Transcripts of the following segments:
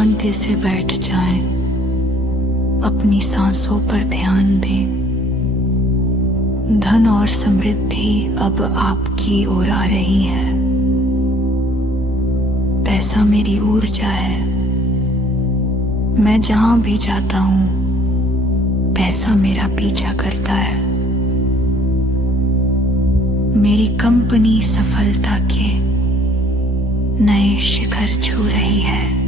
शांति से बैठ जाएं, अपनी सांसों पर ध्यान दें। धन और समृद्धि अब आपकी ओर आ रही है। पैसा मेरी ऊर्जा है। मैं जहां भी जाता हूं, पैसा मेरा पीछा करता है। मेरी कंपनी सफलता के नए शिखर छू रही है।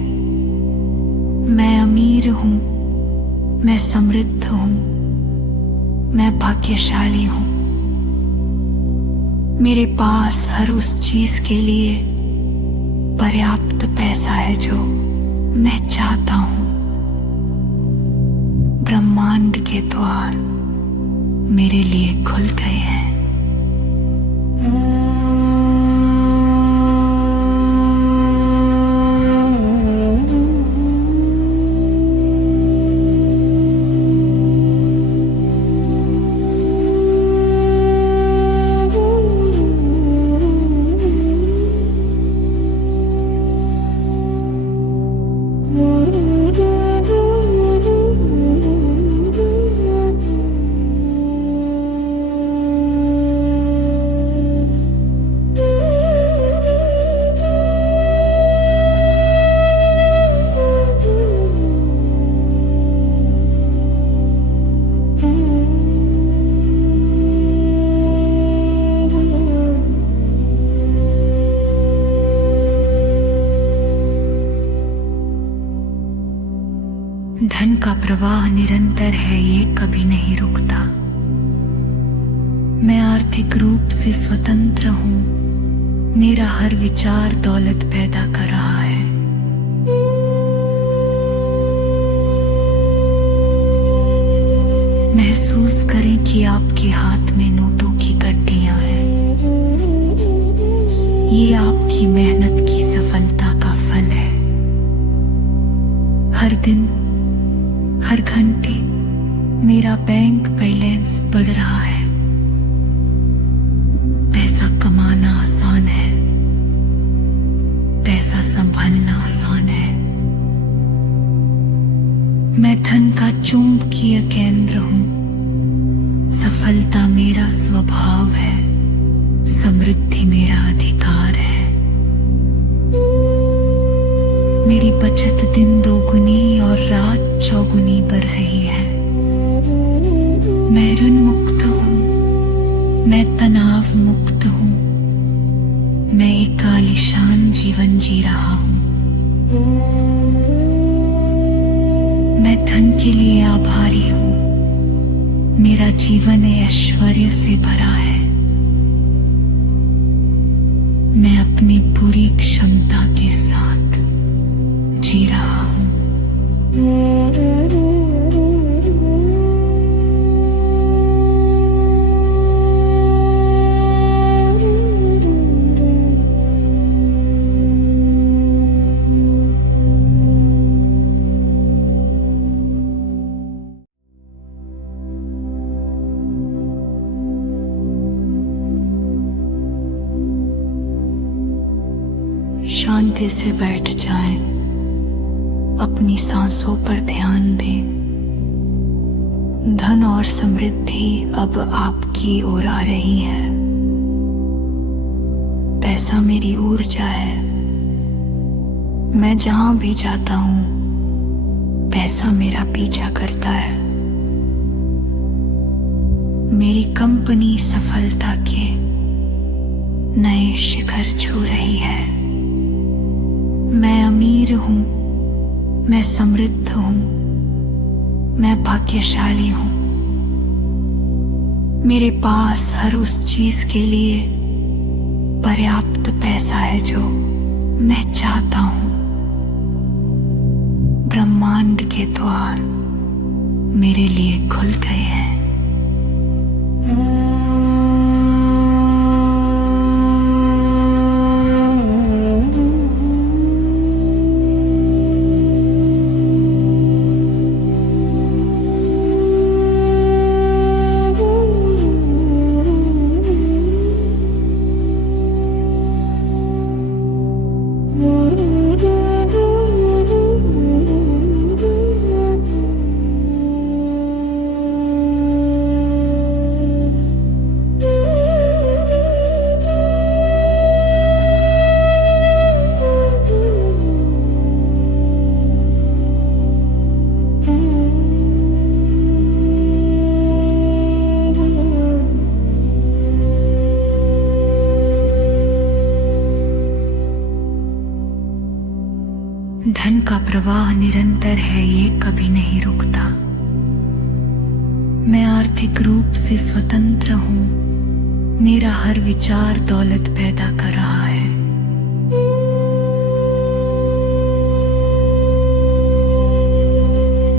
मैं अमीर हूं, मैं समृद्ध हूं, मैं भाग्यशाली हूं। मेरे पास हर उस चीज के लिए पर्याप्त पैसा है जो मैं चाहता हूं। ब्रह्मांड के द्वार मेरे लिए खुल गए हैं। धन का प्रवाह निरंतर है, ये कभी नहीं रुकता। मैं आर्थिक रूप से स्वतंत्र हूं। मेरा हर विचार दौलत पैदा कर रहा है। महसूस करें कि आपके हाथ में नोटों की गड्डियां हैं। ये आपकी मेहनत की सफलता का फल है। हर दिन, हर घंटे मेरा बैंक बैलेंस बढ़ रहा है। पैसा कमाना आसान है, पैसा संभालना आसान है। मैं धन का चुंबकीय केंद्र हूं। सफलता मेरा स्वभाव है, समृद्धि मेरा अधिकार है। मेरी बचत दिन दोगुनी और रात चौगुनी बढ़ रही है। मैं ऋण मुक्त हूं, मैं तनाव मुक्त हूं। मैं एक आलीशान जीवन जी रहा हूं। मैं धन के लिए आभारी हूं। मेरा जीवन ऐश्वर्य से भरा है। मैं अपनी पूरी क्षमता के साथ जी रहा हूं। शांति से बैठ जाएं, अपनी सांसों पर ध्यान दें। धन और समृद्धि अब आपकी ओर आ रही है। पैसा मेरी ऊर्जा है। मैं जहां भी जाता हूं, पैसा मेरा पीछा करता है। मेरी कंपनी सफलता के नए शिखर छू रही है। मैं अमीर हूं, मैं समृद्ध हूं, मैं भाग्यशाली हूं। मेरे पास हर उस चीज के लिए पर्याप्त पैसा है जो मैं चाहता हूं। ब्रह्मांड के द्वार मेरे लिए खुल गए हैं। धन का प्रवाह निरंतर है, ये कभी नहीं रुकता। मैं आर्थिक रूप से स्वतंत्र हूँ, मेरा हर विचार दौलत पैदा कर रहा है।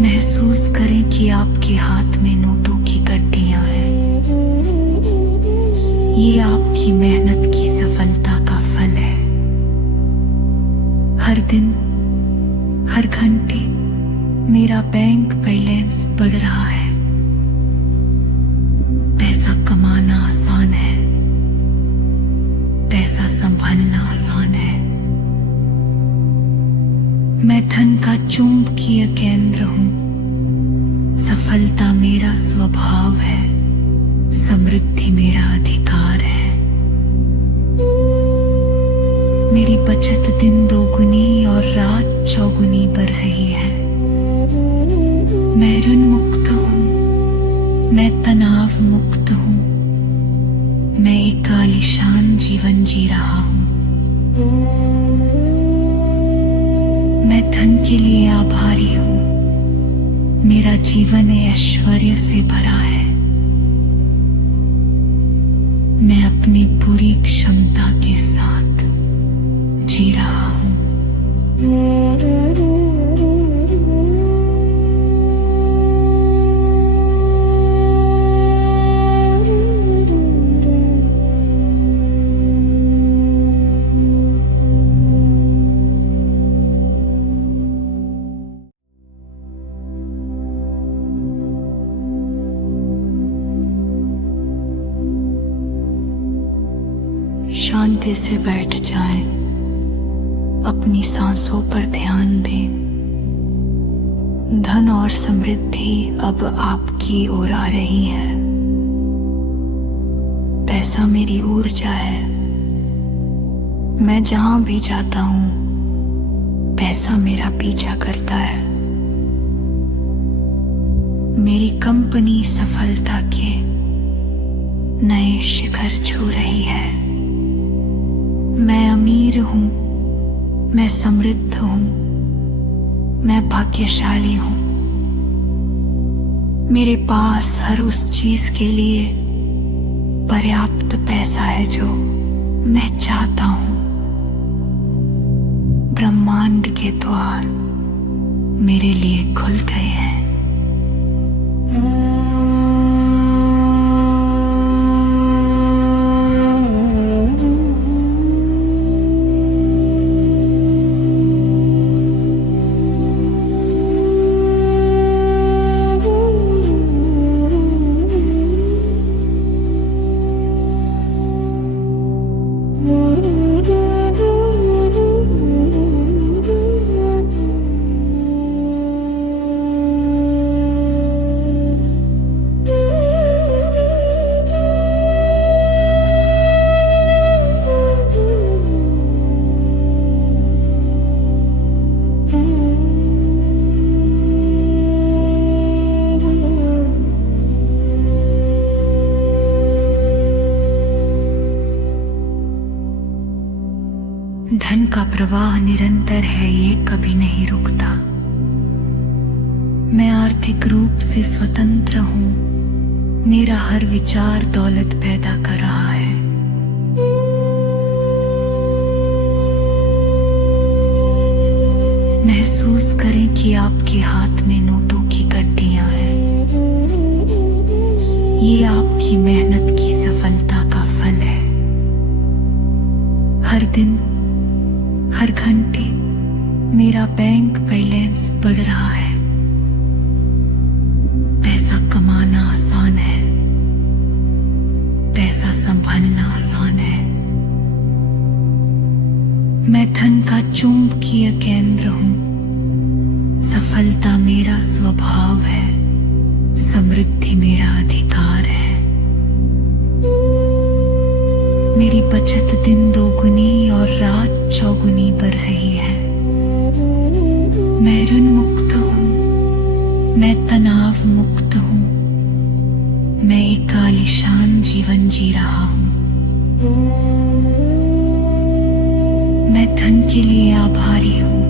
महसूस करें कि आपके हाथ में नोटों की गड्डियां हैं। ये आपकी मेहनत की सफलता का फल है। हर दिन, हर घंटे मेरा बैंक बैलेंस बढ़ रहा है। पैसा कमाना आसान है, पैसा संभालना आसान है। मैं धन का चुंबकीय केंद्र हूं। सफलता मेरा स्वभाव है, समृद्धि मेरा अधिकार है। मेरी बचत दिन दोगुनी और रात चौगुनी बढ़ रही है। मैं ऋण मुक्त हूँ, मैं तनाव मुक्त हूँ, मैं एक आलीशान जीवन जी रहा हूँ। मैं धन के लिए आभारी हूँ। मेरा जीवन ऐश्वर्य से भरा है। मैं अपनी पूरी क्षमता के साथ जी रहा हूँ। शांति से बैठ जाएं, अपनी सांसों पर ध्यान दें। धन और समृद्धि अब आपकी ओर आ रही है। पैसा मेरी ऊर्जा है। मैं जहां भी जाता हूं, पैसा मेरा पीछा करता है। मेरी कंपनी सफलता के नए शिखर छू रही है। मैं अमीर हूं, मैं समृद्ध हूं, मैं भाग्यशाली हूं। मेरे पास हर उस चीज के लिए पर्याप्त पैसा है जो मैं चाहता हूं। ब्रह्मांड के द्वार मेरे लिए खुल गए हैं। धन का प्रवाह निरंतर है, ये कभी नहीं रुकता। मैं आर्थिक रूप से स्वतंत्र हूँ, मेरा हर विचार दौलत पैदा कर रहा है। महसूस करें कि आपके हाथ में नोटों की गड्डियां हैं। ये आपकी मेहनत की सफलता का फल है। हर दिन, हर घंटे मेरा बैंक बैलेंस बढ़ रहा है। पैसा कमाना आसान है, पैसा संभालना आसान है। मैं धन का चुंबकीय केंद्र हूँ। सफलता मेरा स्वभाव है, समृद्धि मेरा अधिकार है। मेरी बचत दिन दोगुनी और रात चौगुनी बढ़ रही है। मैं ऋण मुक्त हूँ, मैं तनाव मुक्त हूँ, मैं एक आलीशान जीवन जी रहा हूँ। मैं धन के लिए आभारी हूँ।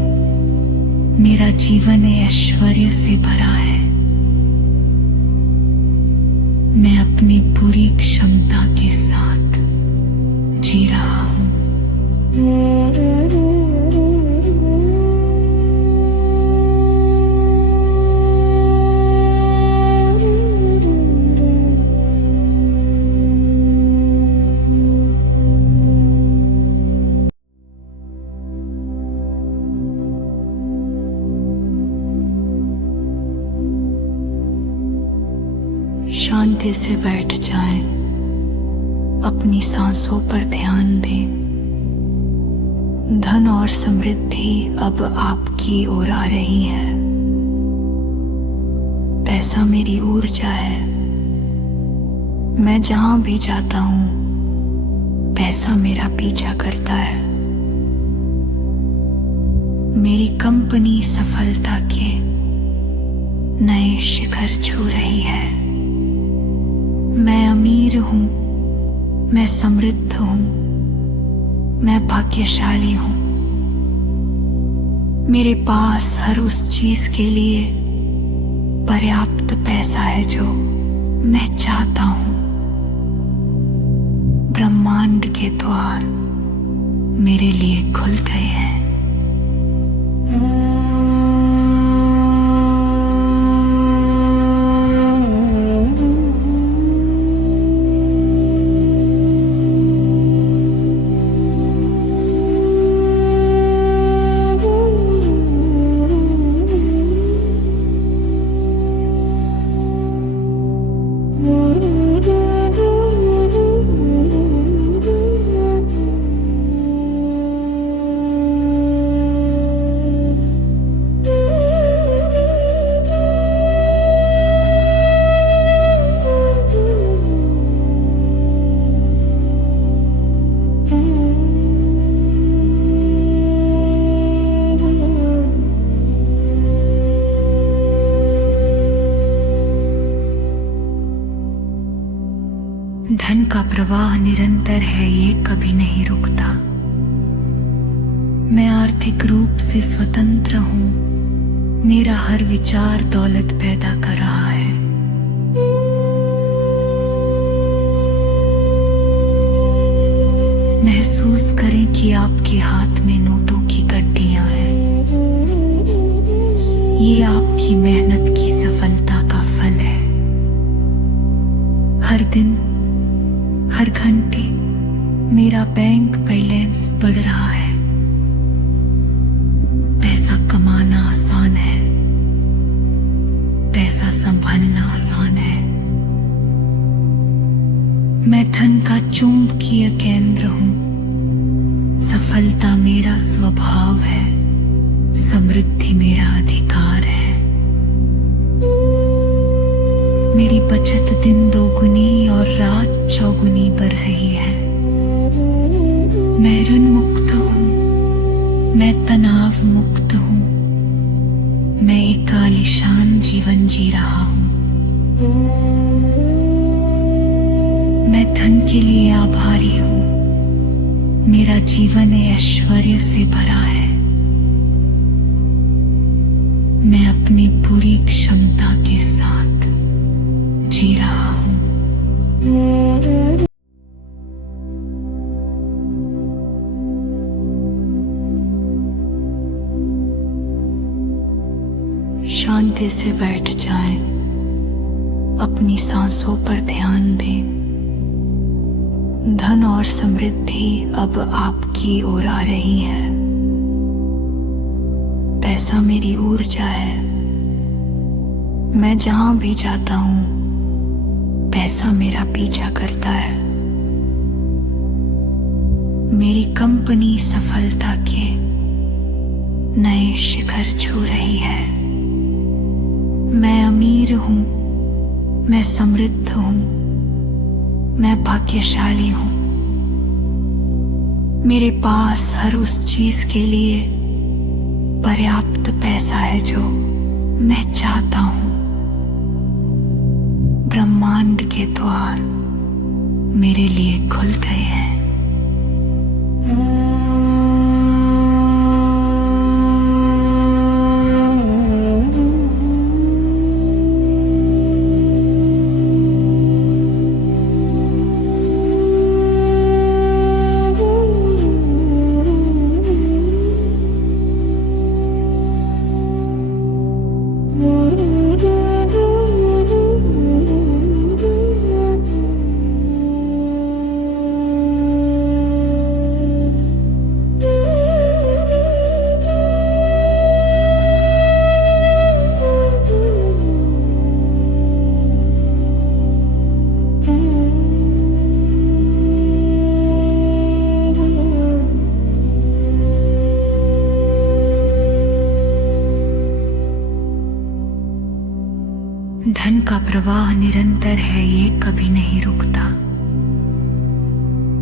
मेरा जीवन ऐश्वर्य से भरा है। मैं अपनी पूरी क्षमता के साथ जी रहा हूं। शांति से बैठ जाएं, अपनी सांसों पर ध्यान दें। धन और समृद्धि अब आपकी ओर आ रही है। पैसा मेरी ऊर्जा है। मैं जहां भी जाता हूं, पैसा मेरा पीछा करता है। मेरी कंपनी सफलता के नए शिखर छू रही है। मैं अमीर हूं, मैं समृद्ध हूं, मैं भाग्यशाली हूं। मेरे पास हर उस चीज के लिए पर्याप्त पैसा है जो मैं चाहता हूं। ब्रह्मांड के द्वार मेरे लिए खुल गए हैं। धन का प्रवाह निरंतर है, ये कभी नहीं रुकता। मैं आर्थिक रूप से स्वतंत्र हूं। मेरा हर विचार दौलत पैदा कर रहा है। महसूस करें कि आपके हाथ में नोटों की गड्डियां हैं। ये आपकी मेहनत की सफलता का फल है। हर दिन, हर घंटे मेरा बैंक बैलेंस बढ़ रहा है। पैसा कमाना आसान है, पैसा संभालना आसान है। मैं धन का चुंबकीय केंद्र हूं। सफलता मेरा स्वभाव है, समृद्धि मेरा अधिकार है। मेरी बचत दिन दोगुनी और रात चौगुनी बढ़ रही है। मैं ऋण मुक्त हूं, मैं तनाव मुक्त हूं। मैं एक आलीशान जीवन जी रहा हूं। मैं धन के लिए आभारी हूं। मेरा जीवन ऐश्वर्य से भरा है। मैं अपनी पूरी क्षमता के साथ जी रहा हूं। शांति से बैठ जाएं, अपनी सांसों पर ध्यान दें। धन और समृद्धि अब आपकी ओर आ रही है। पैसा मेरी ऊर्जा है। मैं जहां भी जाता हूं, पैसा मेरा पीछा करता है। मेरी कंपनी सफलता के नए शिखर छू रही है। मैं अमीर हूं, मैं समृद्ध हूं, मैं भाग्यशाली हूं। मेरे पास हर उस चीज के लिए पर्याप्त पैसा है जो मैं चाहता हूं। ब्रह्मांड के द्वार मेरे लिए खुल गए हैं। प्रवाह निरंतर है, ये कभी नहीं रुकता।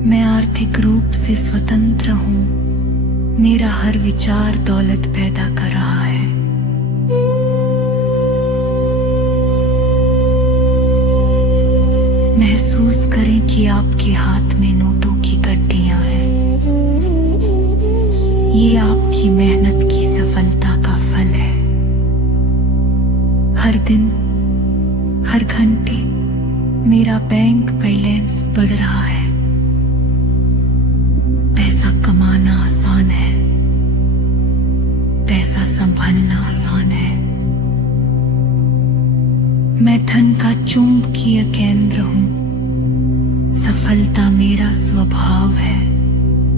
मैं आर्थिक रूप से स्वतंत्र हूं, मेरा हर विचार दौलत पैदा कर रहा है। महसूस करें कि आपके हाथ में नोटों की गड्डियां हैं। ये आपकी मेहनत की सफलता का फल है। हर दिन, हर घंटे मेरा बैंक बैलेंस बढ़ रहा है। पैसा कमाना आसान है, पैसा संभालना आसान है। मैं धन का चुंबकीय केंद्र हूं। सफलता मेरा स्वभाव है,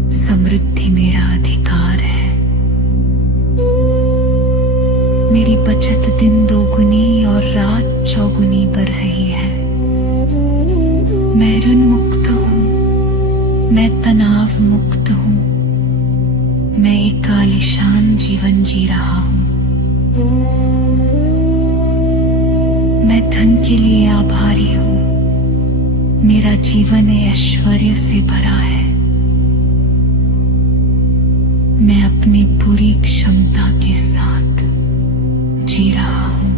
समृद्धि मेरा अधिकार है। मेरी बचत दिन दोगुनी और रात चौगुनी बढ़ रही है। मैं ऋण मुक्त हूं, मैं तनाव मुक्त हूं, मैं एक आलीशान जीवन जी रहा हूं। मैं धन के लिए आभारी हूं। मेरा जीवन ऐश्वर्य से भरा है। मैं अपनी पूरी क्षमता के साथ जी रहा हूं।